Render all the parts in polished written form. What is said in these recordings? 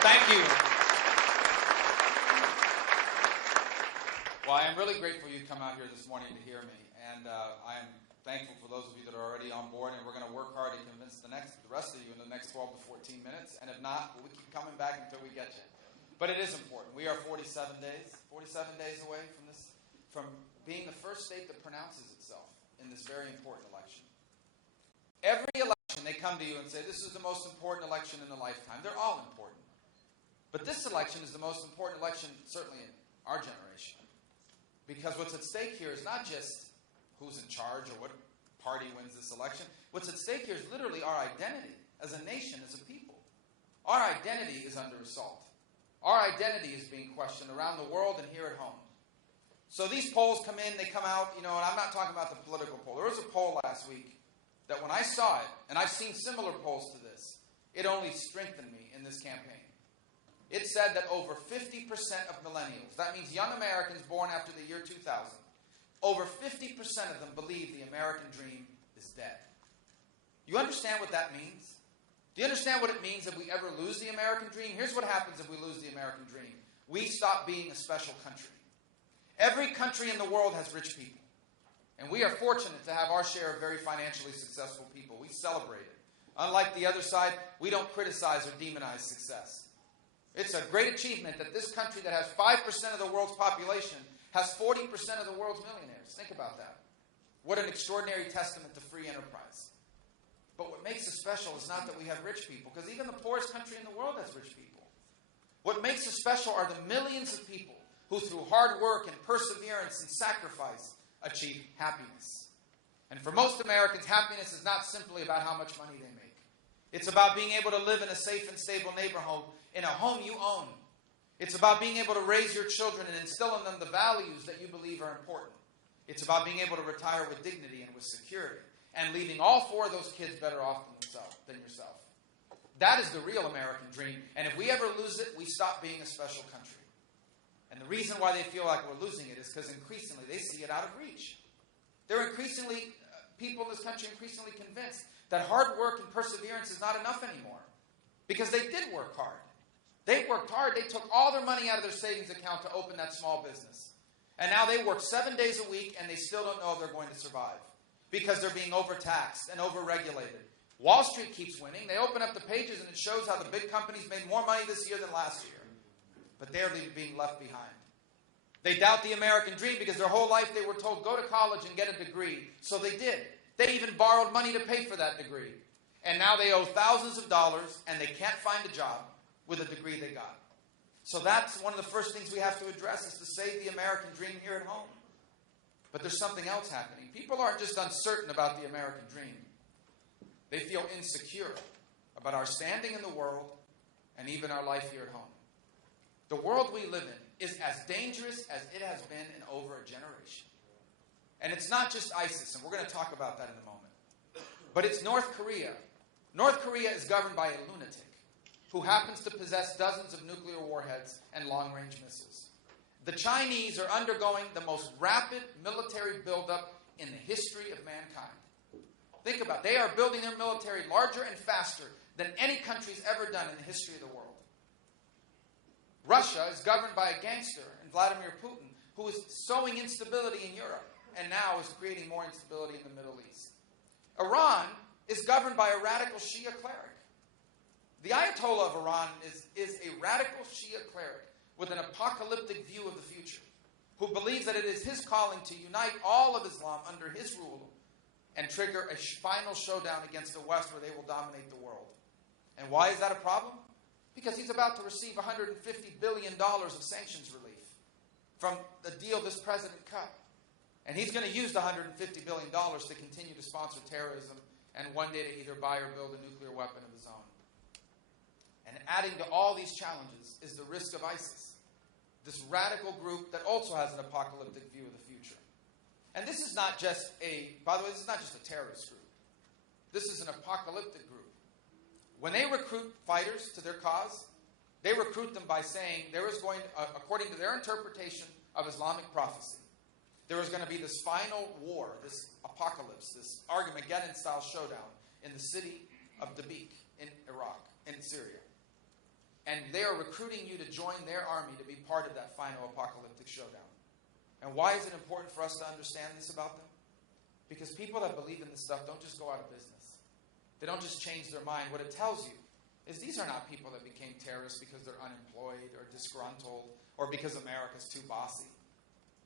Thank you. Well, I am really grateful you come out here this morning to hear me, and I am thankful for those of you that are already on board, and we're going to work hard to convince the rest of you in the next 12 to 14 minutes, and if not, we keep coming back until we get you. But it is important. We are 47 days away from being the first state that pronounces itself in this very important election. Every election, they come to you and say, this is the most important election in a lifetime. They're all important. But this election is the most important election, certainly in our generation. Because what's at stake here is not just who's in charge or what party wins this election. What's at stake here is literally our identity as a nation, as a people. Our identity is under assault. Our identity is being questioned around the world and here at home. So these polls come in, they come out, and I'm not talking about the political poll. There was a poll last week that when I saw it, and I've seen similar polls to this, it only strengthened me in this campaign. It said that over 50% of millennials, that means young Americans born after the year 2000, over 50% of them believe the American dream is dead. You understand what that means? Do you understand what it means if we ever lose the American dream? Here's what happens if we lose the American dream. We stop being a special country. Every country in the world has rich people. And we are fortunate to have our share of very financially successful people. We celebrate it. Unlike the other side, we don't criticize or demonize success. It's a great achievement that this country that has 5% of the world's population has 40% of the world's millionaires. Think about that. What an extraordinary testament to free enterprise. But what makes us special is not that we have rich people, because even the poorest country in the world has rich people. What makes us special are the millions of people who through hard work and perseverance and sacrifice achieve happiness. And for most Americans, happiness is not simply about how much money they make. It's about being able to live in a safe and stable neighborhood, in a home you own. It's about being able to raise your children and instill in them the values that you believe are important. It's about being able to retire with dignity and with security, and leaving all four of those kids better off than yourself. That is the real American dream. And if we ever lose it, we stop being a special country. And the reason why they feel like we're losing it is because increasingly they see it out of reach. People in this country are increasingly convinced that hard work and perseverance is not enough anymore. Because they did work hard. They worked hard. They took all their money out of their savings account to open that small business. And now they work 7 days a week and they still don't know if they're going to survive. Because they're being overtaxed and overregulated. Wall Street keeps winning. They open up the pages and it shows how the big companies made more money this year than last year. But they're being left behind. They doubt the American dream because their whole life they were told, go to college and get a degree. So they did. They even borrowed money to pay for that degree. And now they owe thousands of dollars and they can't find a job with a degree they got. So that's one of the first things we have to address, is to save the American dream here at home. But there's something else happening. People aren't just uncertain about the American dream. They feel insecure about our standing in the world and even our life here at home. The world we live in is as dangerous as it has been in over a generation. And it's not just ISIS, and we're going to talk about that in a moment. But it's North Korea. North Korea is governed by a lunatic who happens to possess dozens of nuclear warheads and long-range missiles. The Chinese are undergoing the most rapid military buildup in the history of mankind. Think about it. They are building their military larger and faster than any country's ever done in the history of the world. Russia is governed by a gangster, Vladimir Putin, who is sowing instability in Europe and now is creating more instability in the Middle East. Iran is governed by a radical Shia cleric. The Ayatollah of Iran is a radical Shia cleric with an apocalyptic view of the future, who believes that it is his calling to unite all of Islam under his rule and trigger a final showdown against the West where they will dominate the world. And why is that a problem? Because he's about to receive $150 billion of sanctions relief from the deal this president cut. And he's going to use the $150 billion to continue to sponsor terrorism and one day to either buy or build a nuclear weapon of his own. And adding to all these challenges is the risk of ISIS, this radical group that also has an apocalyptic view of the future. And this is not just by the way, this is not just a terrorist group. This is an apocalyptic group. When they recruit fighters to their cause, they recruit them by saying there is going to, according to their interpretation of Islamic prophecy, there is going to be this final war, this apocalypse, this Armageddon-style showdown in the city of Dominick in Iraq, in Syria. And they are recruiting you to join their army to be part of that final apocalyptic showdown. And why is it important for us to understand this about them? Because people that believe in this stuff don't just go out of business. They don't just change their mind. What it tells you is these are not people that became terrorists because they're unemployed or disgruntled or because America's too bossy.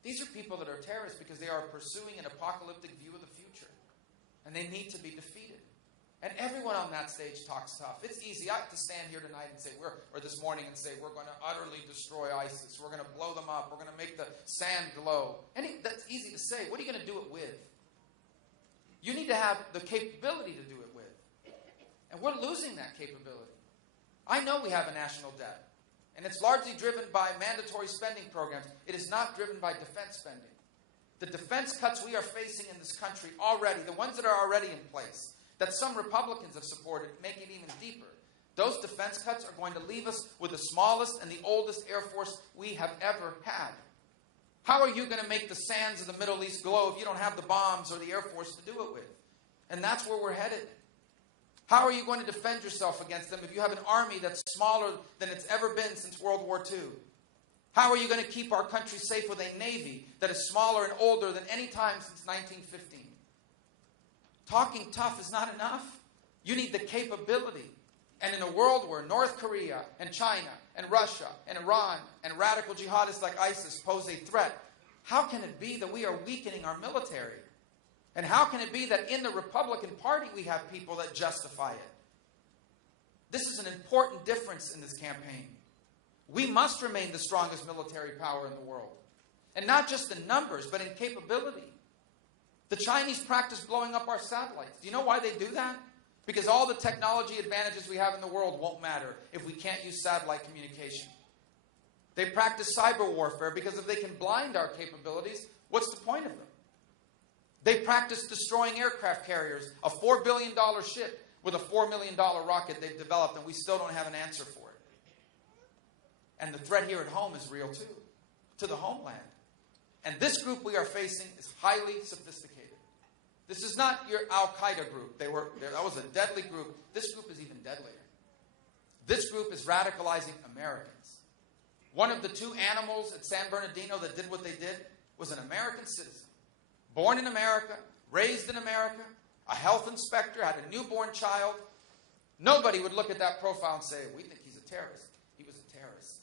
These are people that are terrorists because they are pursuing an apocalyptic view of the future. And they need to be defeated. And everyone on that stage talks tough. It's easy to stand here tonight and say, or this morning and say, we're going to utterly destroy ISIS. We're going to blow them up. We're going to make the sand glow. That's easy to say. What are you going to do it with? You need to have the capability to do it with. And we're losing that capability. I know we have a national debt. And it's largely driven by mandatory spending programs. It is not driven by defense spending. The defense cuts we are facing in this country already, the ones that are already in place, that some Republicans have supported, make it even deeper. Those defense cuts are going to leave us with the smallest and the oldest Air Force we have ever had. How are you going to make the sands of the Middle East glow if you don't have the bombs or the Air Force to do it with? And that's where we're headed. How are you going to defend yourself against them if you have an army that's smaller than it's ever been since World War II? How are you going to keep our country safe with a Navy that is smaller and older than any time since 1915? Talking tough is not enough. You need the capability. And in a world where North Korea and China and Russia and Iran and radical jihadists like ISIS pose a threat, how can it be that we are weakening our military? And how can it be that in the Republican Party we have people that justify it? This is an important difference in this campaign. We must remain the strongest military power in the world. And not just in numbers, but in capability. The Chinese practice blowing up our satellites. Do you know why they do that? Because all the technology advantages we have in the world won't matter if we can't use satellite communication. They practice cyber warfare because if they can blind our capabilities, what's the point of them? They practice destroying aircraft carriers, a $4 billion ship with a $4 million rocket they've developed, and we still don't have an answer for it. And the threat here at home is real too, to the homeland. And this group we are facing is highly sophisticated. This is not your Al-Qaeda group. That was a deadly group. This group is even deadlier. This group is radicalizing Americans. One of the two animals at San Bernardino that did what they did was an American citizen. Born in America, raised in America, a health inspector, had a newborn child. Nobody would look at that profile and say, we think he's a terrorist. He was a terrorist.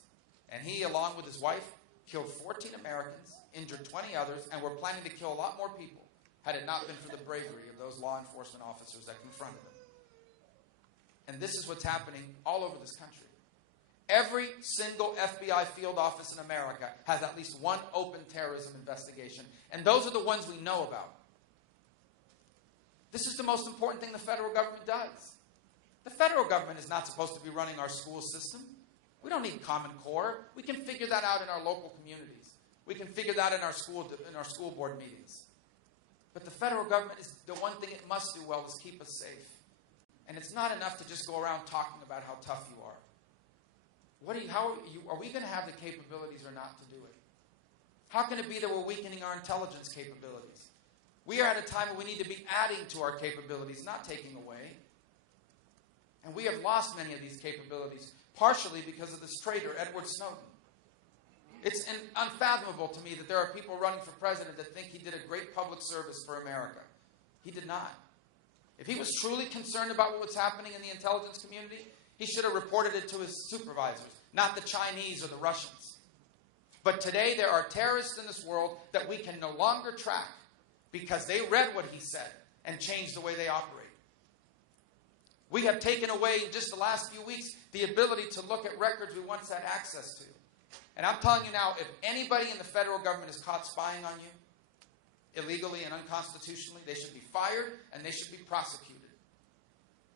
And he, along with his wife, killed 14 Americans, injured 20 others, and were planning to kill a lot more people had it not been for the bravery of those law enforcement officers that confronted them. And this is what's happening all over this country. Every single FBI field office in America has at least one open terrorism investigation. And those are the ones we know about. This is the most important thing the federal government does. The federal government is not supposed to be running our school system. We don't need Common Core. We can figure that out in our local communities. We can figure that in our school board meetings. But the federal government is the one thing it must do well is keep us safe. And it's not enough to just go around talking about how tough you are. Are we going to have the capabilities or not to do it? How can it be that we're weakening our intelligence capabilities? We are at a time where we need to be adding to our capabilities, not taking away. And we have lost many of these capabilities, partially because of this traitor, Edward Snowden. It's unfathomable to me that there are people running for president that think he did a great public service for America. He did not. If he was truly concerned about what was happening in the intelligence community, he should have reported it to his supervisors, not the Chinese or the Russians. But today there are terrorists in this world that we can no longer track because they read what he said and changed the way they operate. We have taken away in just the last few weeks the ability to look at records we once had access to. And I'm telling you now, if anybody in the federal government is caught spying on you, illegally and unconstitutionally, they should be fired and they should be prosecuted.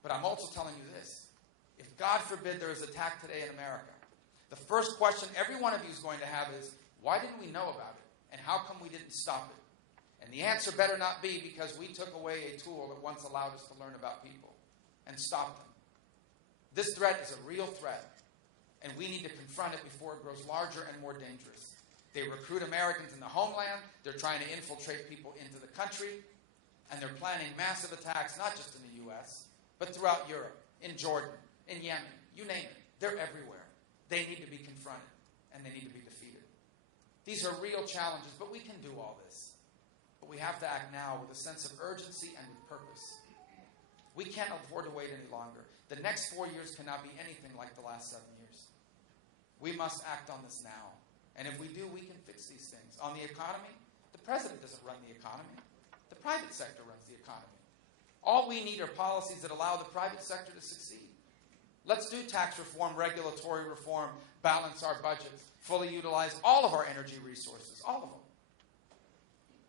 But I'm also telling you this. If, God forbid, there is an attack today in America, the first question every one of you is going to have is, why didn't we know about it? And how come we didn't stop it? And the answer better not be because we took away a tool that once allowed us to learn about people and stop them. This threat is a real threat. And we need to confront it before it grows larger and more dangerous. They recruit Americans in the homeland. They're trying to infiltrate people into the country. And they're planning massive attacks, not just in the U.S., but throughout Europe, in Jordan, in Yemen, you name it. They're everywhere. They need to be confronted, and they need to be defeated. These are real challenges, but we can do all this. But we have to act now with a sense of urgency and with purpose. We can't afford to wait any longer. The next 4 years cannot be anything like the last 7 years. We must act on this now. And if we do, we can fix these things. On the economy, the president doesn't run the economy. The private sector runs the economy. All we need are policies that allow the private sector to succeed. Let's do tax reform, regulatory reform, balance our budgets, fully utilize all of our energy resources, all of them.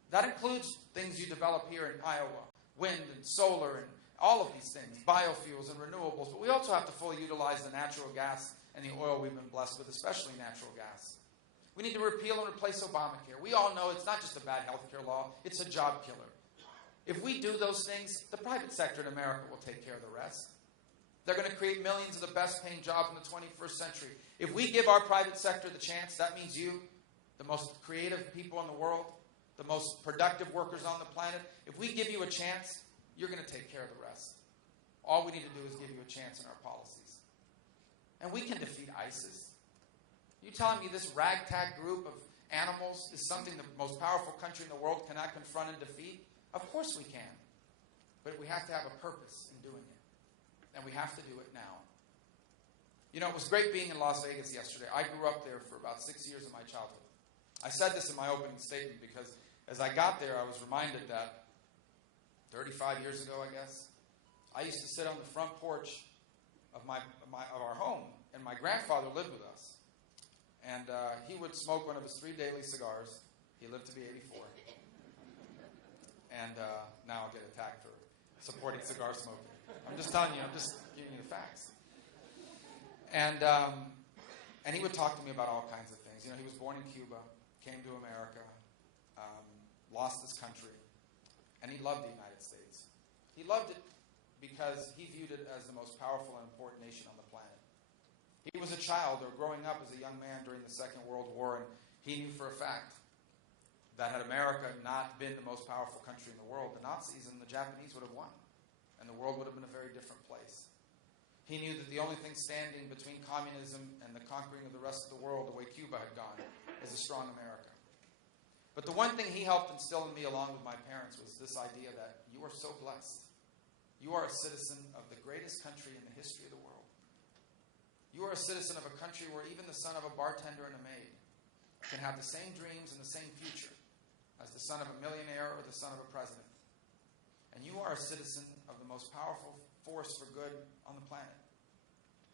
That includes things you develop here in Iowa, wind and solar and all of these things, biofuels and renewables. But we also have to fully utilize the natural gas and the oil we've been blessed with, especially natural gas. We need to repeal and replace Obamacare. We all know it's not just a bad health care law, it's a job killer. If we do those things, the private sector in America will take care of the rest. They're going to create millions of the best-paying jobs in the 21st century. If we give our private sector the chance, that means you, the most creative people in the world, the most productive workers on the planet, if we give you a chance, you're going to take care of the rest. All we need to do is give you a chance in our policies. And we can defeat ISIS. You telling me this ragtag group of animals is something the most powerful country in the world cannot confront and defeat? Of course we can. But we have to have a purpose in doing it. And we have to do it now. You know, it was great being in Las Vegas yesterday. I grew up there for about 6 years of my childhood. I said this in my opening statement because as I got there, I was reminded that 35 years ago, I guess, I used to sit on the front porch of our home, and my grandfather lived with us. And he would smoke one of his 3 daily cigars. He lived to be 84. And now I'll get attacked for supporting cigar smoking. I'm just telling you, I'm just giving you the facts. And he would talk to me about all kinds of things. You know, he was born in Cuba, came to America, lost his country, and he loved the United States. He loved it because he viewed it as the most powerful and important nation on the planet. He was a child or growing up as a young man during the Second World War, and he knew for a fact that had America not been the most powerful country in the world, the Nazis and the Japanese would have won, and the world would have been a very different place. He knew that the only thing standing between communism and the conquering of the rest of the world, the way Cuba had gone, is a strong America. But the one thing he helped instill in me along with my parents was this idea that you are so blessed. You are a citizen of the greatest country in the history of the world. You are a citizen of a country where even the son of a bartender and a maid can have the same dreams and the same future as the son of a millionaire or the son of a president. And you are a citizen of the most powerful force for good on the planet.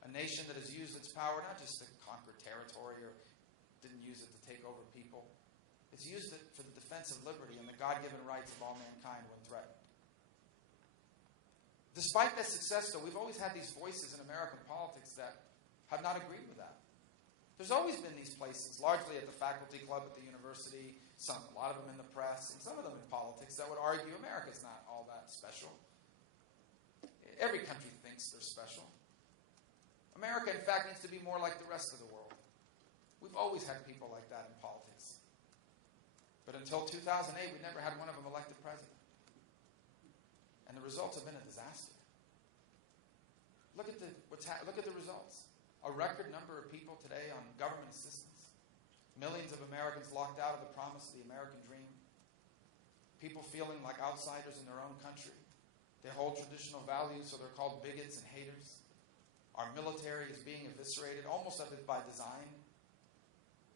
A nation that has used its power not just to conquer territory or didn't use it to take over people. It's used it for the defense of liberty and the God-given rights of all mankind when threatened. Despite that success, though, we've always had these voices in American politics that have not agreed with that. There's always been these places, largely at the faculty club at the university, a lot of them in the press, and some of them in politics, that would argue America's not all that special. Every country thinks they're special. America, in fact, needs to be more like the rest of the world. We've always had people like that in politics. But until 2008, we never had one of them elected president. And the results have been a disaster. Look at the results. A record number of people today on government assistance. Millions of Americans locked out of the promise of the American dream. People feeling like outsiders in their own country. They hold traditional values, so they're called bigots and haters. Our military is being eviscerated, almost as if by design.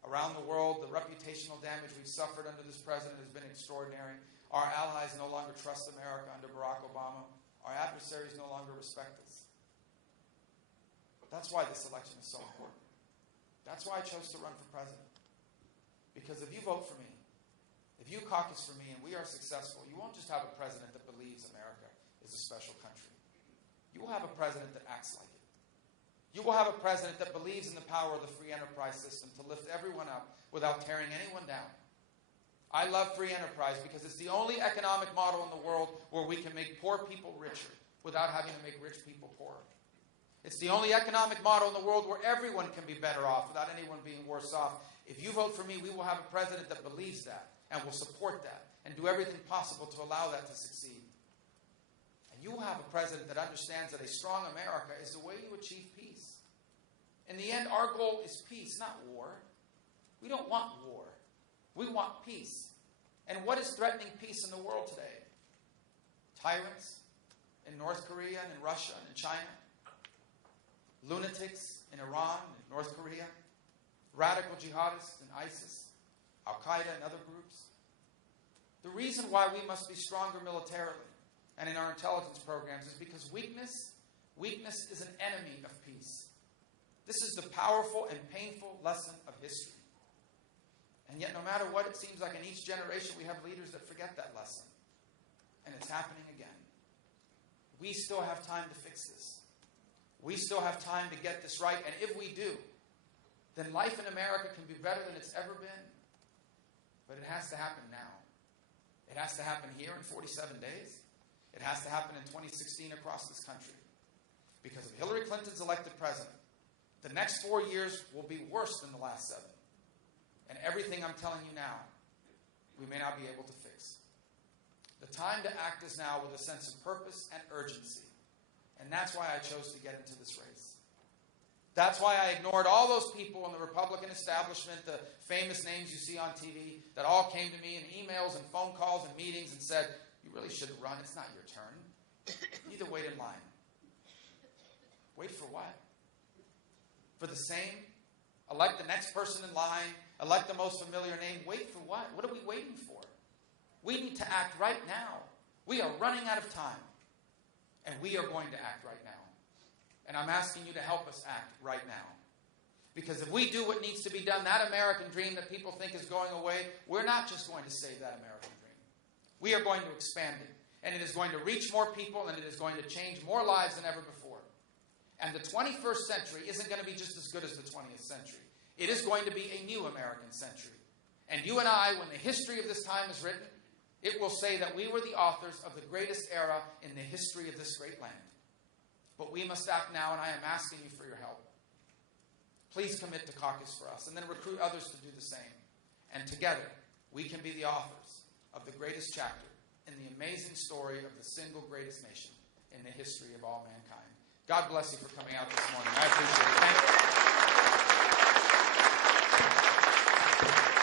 Around the world, the reputational damage we've suffered under this president has been extraordinary. Our allies no longer trust America under Barack Obama. Our adversaries no longer respect us. That's why this election is so important. That's why I chose to run for president. Because if you vote for me, if you caucus for me and we are successful, you won't just have a president that believes America is a special country. You will have a president that acts like it. You will have a president that believes in the power of the free enterprise system to lift everyone up without tearing anyone down. I love free enterprise because it's the only economic model in the world where we can make poor people richer without having to make rich people poorer. It's the only economic model in the world where everyone can be better off without anyone being worse off. If you vote for me, we will have a president that believes that and will support that and do everything possible to allow that to succeed. And you will have a president that understands that a strong America is the way you achieve peace. In the end, our goal is peace, not war. We don't want war. We want peace. And what is threatening peace in the world today? Tyrants in North Korea and in Russia and in China. Lunatics in Iran and North Korea. Radical jihadists in ISIS, Al-Qaeda and other groups. The reason why we must be stronger militarily and in our intelligence programs is because weakness is an enemy of peace. This is the powerful and painful lesson of history. And yet, no matter what it seems like in each generation, we have leaders that forget that lesson. And it's happening again. We still have time to fix this. We still have time to get this right. And if we do, then life in America can be better than it's ever been. But it has to happen now. It has to happen here in 47 days. It has to happen in 2016 across this country. Because if Hillary Clinton's elected president, the next 4 years will be worse than the last 7. And everything I'm telling you now, we may not be able to fix. The time to act is now with a sense of purpose and urgency. And that's why I chose to get into this race. That's why I ignored all those people in the Republican establishment, the famous names you see on TV, that all came to me in emails and phone calls and meetings and said, you really shouldn't run. It's not your turn. You need to wait in line. Wait for what? For the same? Elect the next person in line. Elect the most familiar name. Wait for what? What are we waiting for? We need to act right now. We are running out of time. And we are going to act right now. And I'm asking you to help us act right now. Because if we do what needs to be done, that American dream that people think is going away, we're not just going to save that American dream. We are going to expand it. And it is going to reach more people, and it is going to change more lives than ever before. And the 21st century isn't going to be just as good as the 20th century. It is going to be a new American century. And you and I, when the history of this time is written, it will say that we were the authors of the greatest era in the history of this great land. But we must act now, and I am asking you for your help. Please commit to caucus for us, and then recruit others to do the same. And together, we can be the authors of the greatest chapter in the amazing story of the single greatest nation in the history of all mankind. God bless you for coming out this morning. I appreciate it. Thank you.